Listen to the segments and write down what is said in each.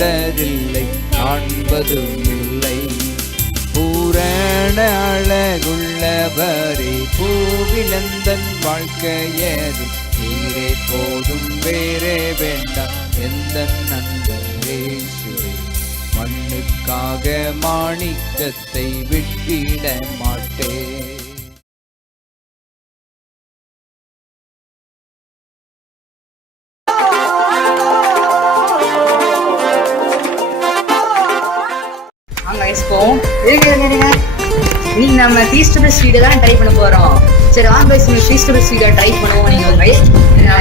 கண்டதில்லை, காண்பதும் இல்லை. பூரண அழகுள்ளவரே, பூவிலந்தன் வாழ்க்கையது நீரே போதும், வேறே வேண்டாம் எந்த நண்பரேசுவே. மண்ணுக்காக மாணிக்கத்தை விட்டிட மாட்டேன். நீங்க நம்ம ஃபீஸ்டபிள் ஸ்வீட் தான் ட்ரை பண்ண போறோம். சரி வாங்க ஃபீஸ்டபிள் ஸ்வீட்டை ட்ரை பண்ணுவோம். நீங்க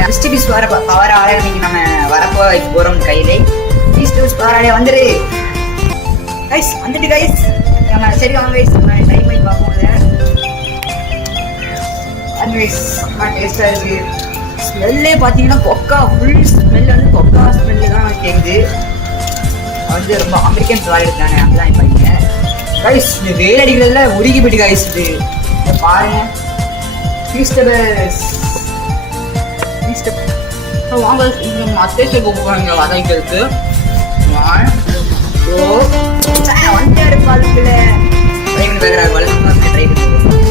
ஃபெஸ்டிவல்ஸ் வர பவரால நீங்க நம்ம வரப்போ போறோம் கையிலே. ஃபீஸ்டபிள்ஸ் பவராலே வந்துரு கைஸ், வந்துட்டு கைஸ். நம்ம சரி வாங்க கைஸ், நம்ம ட்ரை பண்ணி பார்ப்போம். டேஸ்டா இருக்கு. ஸ்மெல்லே பார்த்தீங்கன்னா கொக்கா, ஃபுல் ஸ்மெல் வந்து கொக்கா ஸ்மெல்லு தான் கேட்குது. வந்து ரொம்ப அமெரிக்கன் ப்ராடக்ட் தானே, அப்படிதான் பாருங்க கைஸ். இந்த வேல் அடிக்கிறதுல உருகி போயிட்டு கைஸ். இது பாருங்க ஃபீஸ்டபிள்ஸ். வாங்க அத்தேஷன் போவாங்க வதைக்கிறதுக்கு. வந்து எடுப்பாதுக்குள்ள ட்ரை பண்ணி பார்க்குறாங்க. வளர்ந்து ட்ரை பண்ணுவோம்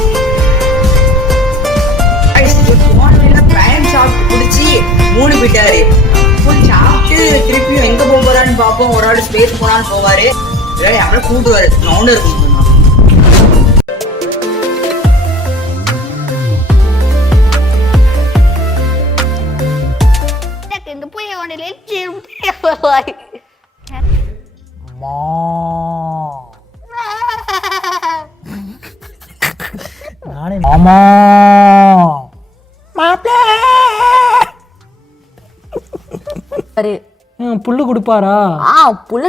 கைஸ். போன பிரைம் ஷாப் பிடிச்சி 3 போயிட்டாரு. சாப்பிட்டு திருப்பியும் எங்க போறான்னு பார்ப்போம். ஒரு ஆள் ஸ்பேஸ் போனான்னு போவாரு, இல்லாட்டி நம்மள கூட்டுவாரு. நவுண்டு இருக்கும். புல்லு கொடுப்பாரா? புல்லு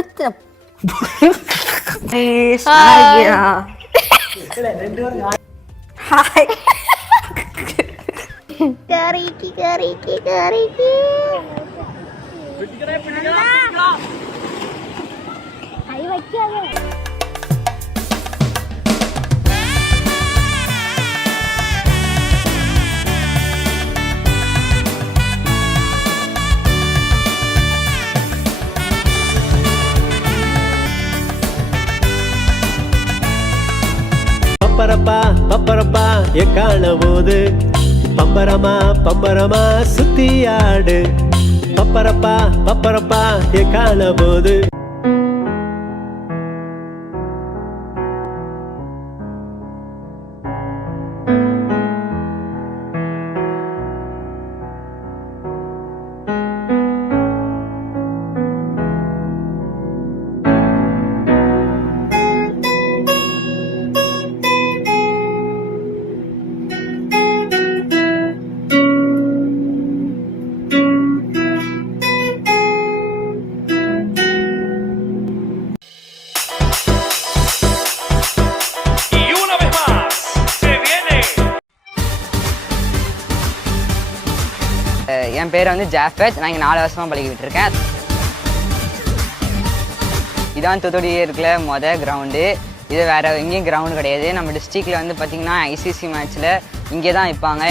பப்பரப்பா பப்பரப்பா எக்கான போது பம்பரமா பம்பரமா சுத்தியாடு. பப்பரப்பா பப்பரப்பா எக்கான போது என் பேர் வந்து ஜாஃபத். நான் இங்கே 4 வருஷமாக பழகிட்டு இருக்கேன். இதான் தூத்துக்குடி இருக்கிற கிரவுண்டு. இது வேறு எங்கேயும் கிரவுண்டு கிடையாது. நம்ம டிஸ்ட்ரிக்டில் வந்து பார்த்திங்கன்னா ஐசிசி மேட்ச்சில் இங்கே தான் வைப்பாங்க.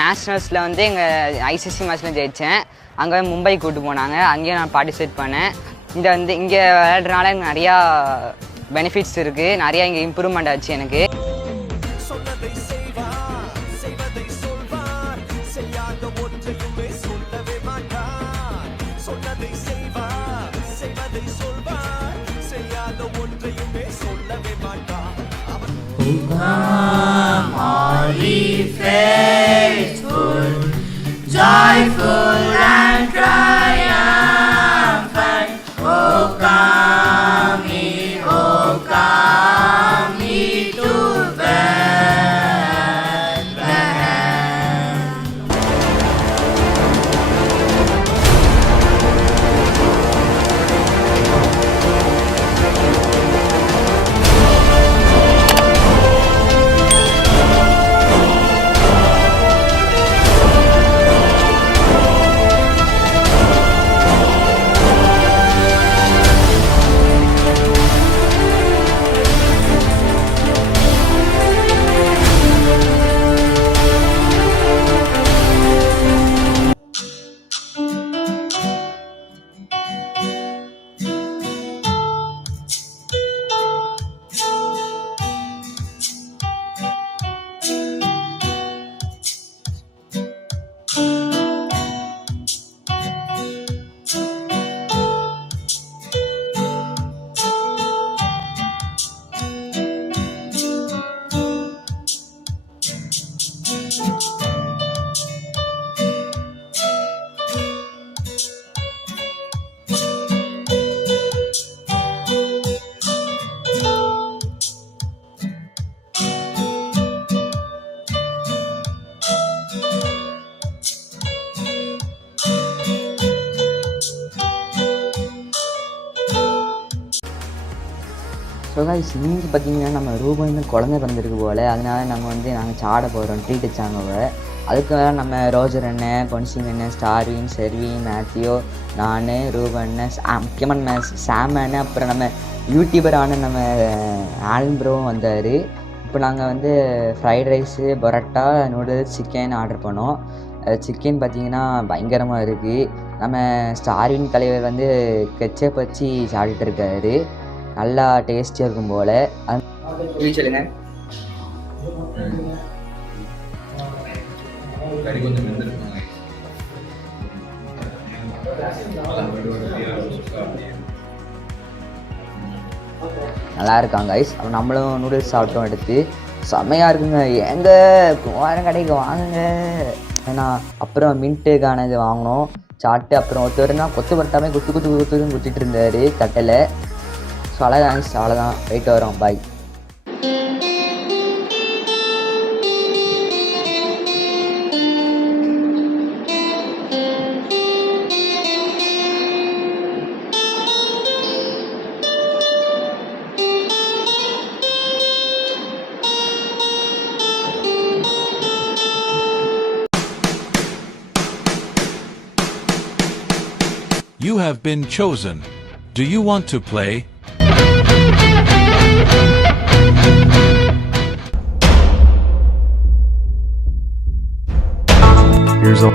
நேஷ்னல்ஸில் வந்து எங்கள் ஐசிசி மேட்ச்சில் ஜெயித்தேன். அங்கே மும்பை கூப்பிட்டு போனாங்க. அங்கேயும் நான் பார்ட்டிசிபேட் பண்ணேன். இங்கே விளையாடுறதுனால எனக்கு நிறையா பெனிஃபிட்ஸ் இருக்குது. நிறையா இங்கே இம்ப்ரூவ்மெண்ட் ஆச்சு எனக்கு. Faithful, joyful and triumphant, oh come ye to Bethlehem. So guys இன்னைக்கு பார்த்தீங்கன்னா நம்ம ரூபன் குழந்தை பிறந்திருக்கு போல், அதனால நாங்கள் சாட போகிறோம் ட்ரீட் வச்சாங்க. அதுக்கு நம்ம ரோஜர் அண்ணன், பொன்சிங் அண்ணன், ஸ்டார்வின், செர்வின், மேத்யூ, நான், ரூபன் அண்ணன், முக்கியமான சாம் அண்ணன், அப்புறம் நம்ம யூடியூபரான நம்ம ஆலன் ப்ரோவும் வந்தார். இப்போ நாங்கள் fried rice, parotta, noodles, chicken order பண்ணோம். சிக்கன் பார்த்திங்கன்னா பயங்கரமாக இருக்குது. நம்ம ஸ்டார்வின் தலைவர் கெச்சப் வச்சு சாப்பிட்டுட்டு இருக்காரு. நல்லா டேஸ்டியாக இருக்கும் போல். சொல்லுங்க. நல்லா இருக்காங்க கைஸ். அப்புறம் நம்மளும் நூடுல்ஸ் சாப்பிட்டோம் எடுத்து. செம்மையாக இருக்குங்க. எங்க குமாரன் கடைக்கு வாங்குங்க. ஏன்னா அப்புறம் மின்ட்டுக்கான இது வாங்கினோம் சாப்பிட்டு. அப்புறம் ஒருத்தவர்னா கொத்து பரட்டாமே குத்திட்டு இருந்தார் தட்டில். ஸோ அவ்வளோதான் போயிட்டு வரோம். பாய். You have been chosen. Do you want to play? Here's a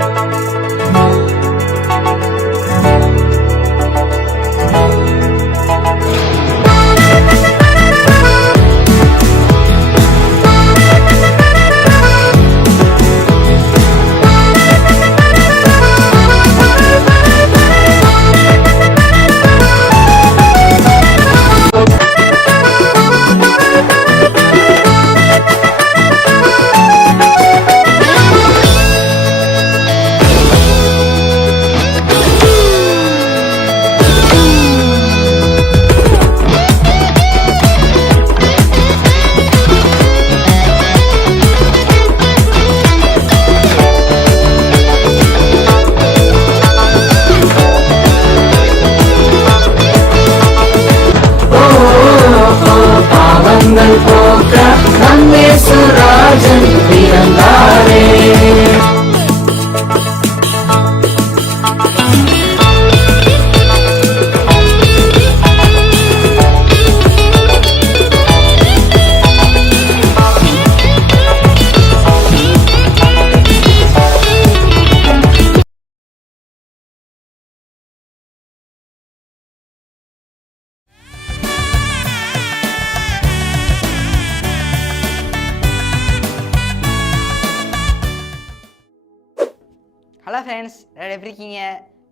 hello friends, எப்படி இருக்கீங்க?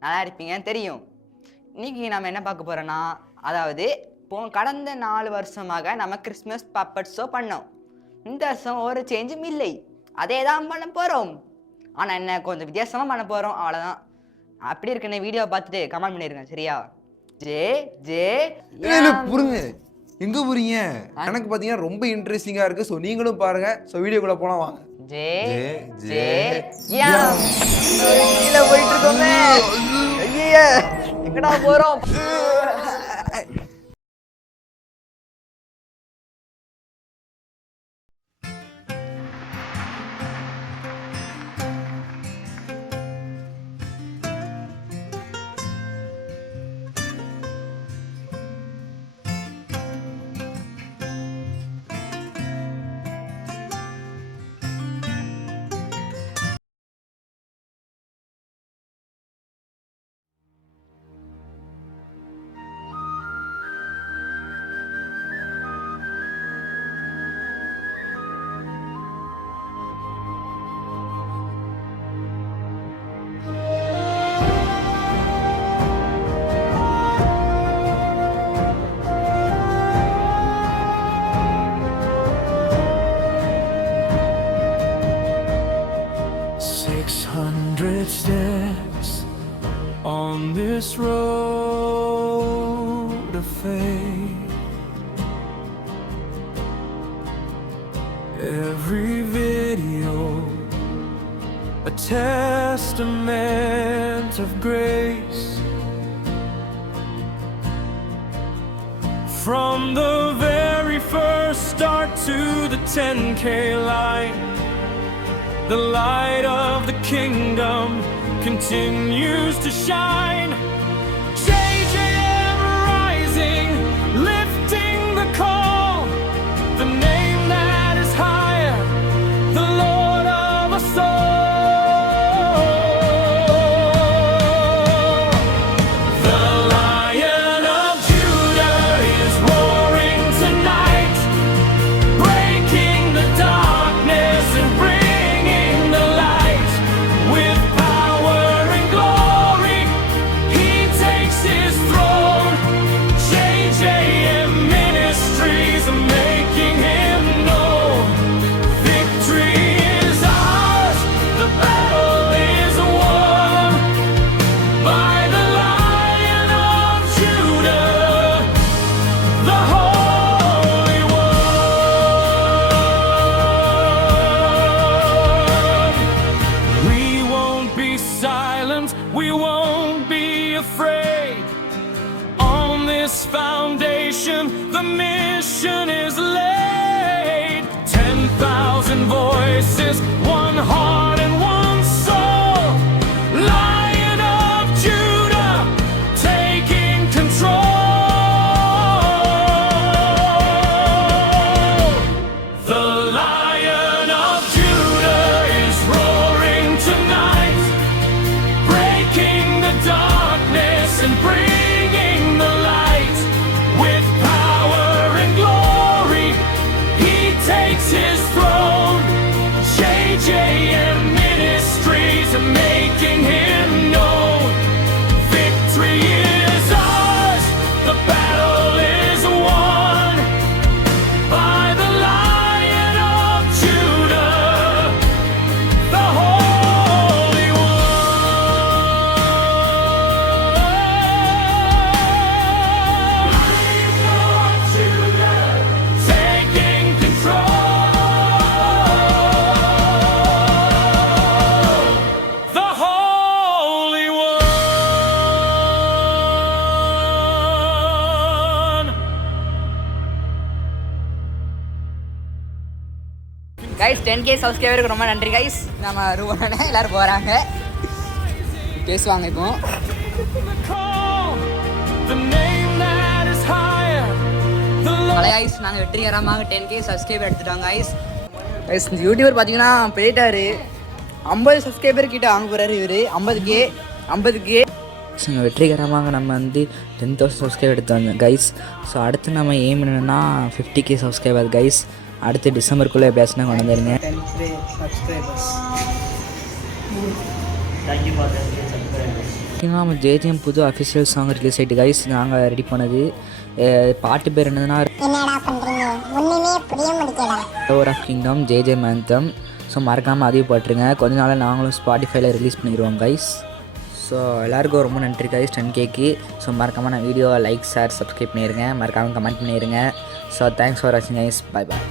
நல்லா இருப்பீங்க தெரியும். இன்றைக்கி நம்ம என்ன பார்க்க போகிறோன்னா, அதாவது கடந்த 4 வருஷமாக நம்ம கிறிஸ்மஸ் பப்பட் ஷோ பண்ணோம். இந்த வருஷம் ஒரு சேஞ்சும் இல்லை, அதே தான் பண்ண போகிறோம். ஆனால் என்ன கொஞ்சம் வித்தியாசமாக பண்ண போகிறோம், அவ்வளோதான். அப்படி இருக்குன்னு வீடியோ பார்த்துட்டு கமெண்ட் பண்ணிடுங்க, சரியா? ஜே ஜே புரிங்க எங்கே போறீங்க? எனக்கு பார்த்தீங்கன்னா ரொம்ப இன்ட்ரெஸ்டிங்காக இருக்குது. ஸோ நீங்களும் பாருங்கள். ஸோ வீடியோக்குள்ளே போகலாம் வாங்க. ஜே ஜே கீழே போயிட்டு இருக்கோமே. ஐயா எங்கடா போறோம்? 600 steps on this road of faith. Every video a testament of grace. From the very first start to the 10K line, the light of the kingdom continues to shine. JJM rising, lifting the call, the name that is higher, the Lord of us all. The Lion of Judah is roaring tonight, breaking the darkness and bringing the light. With power and glory, he takes his throne. JJM Ministries are making him known. Victory is ours, the battle is won by the Lion of Judah, the Holy One. We won't be silent, we won't be afraid. On this foundation, the mission is laid. 10,000 voices, one heart and one soul. Lion of Judah, taking control. The Lion of Judah is roaring tonight, breaking the darkness and bringing the light. With power and glory, he takes his throne. JJM Ministries are making him known. Victory is ours, the battle is won by the Lion of Judah, the Holy One. Lion of Judah, taking control. The Holy One. Guys 10K சப்ஸ்கிரைபருக்கு ரொம்ப நன்றி guys. நம்ம ரூபான எல்லாரும் போகிறாங்க, பேசுவாங்க இப்போ. The name that is higher, the பழைய guys நாங்கள் வெற்றிகரமாக 10K சப்ஸ்கிரைபர் எடுத்துட்டோம் கைஸ். கைஸ் இந்த யூடியூபர் பார்த்தீங்கன்னா போயிட்டாரு. 50 சப்ஸ்கிரைபர் கிட்ட வாங்க போகிறாரு இவர். 50K வெற்றிகரமாக நம்ம வந்து 10,000 சப்ஸ்கிரைபர் எடுத்தோம் கைஸ். ஸோ அடுத்து நம்ம ஏம் என்னென்னா 50K சப்ஸ்கிரைபர் கைஸ். அடுத்து டிசம்பருக்குள்ளே எப்படியாச்சுன்னா கொண்டு வந்துடுங்க. 10K subscribers. நம்ம ஜேஜிஎம் புது அஃபிஷியல் சாங் ரிலீஸ் ஆகிட்டு கைஸ். நாங்கள் ரெடி பண்ணது பாட்டு பேர் என்னதுன்னா tower of kingdom JJM anthem. So மறக்காமல் அதையும் போட்டுருங்க. கொஞ்ச நாள் நாங்களும் ஸ்பாட்டிஃபைல ரிலீஸ் பண்ணிடுவோம் கைஸ். ஸோ எல்லாருக்கும் ரொம்ப நன்றி கைஸ் 10Kக்கு. ஸோ மறக்காமல் நான் வீடியோவை லைக் ஷேர் சப்ஸ்கிரைப் பண்ணிடுங்க. மறக்காமல் கமெண்ட் பண்ணிடுங்க. ஸோ தேங்க்ஸ் ஃபார் வாட்சிங் கைஸ். Bye bye.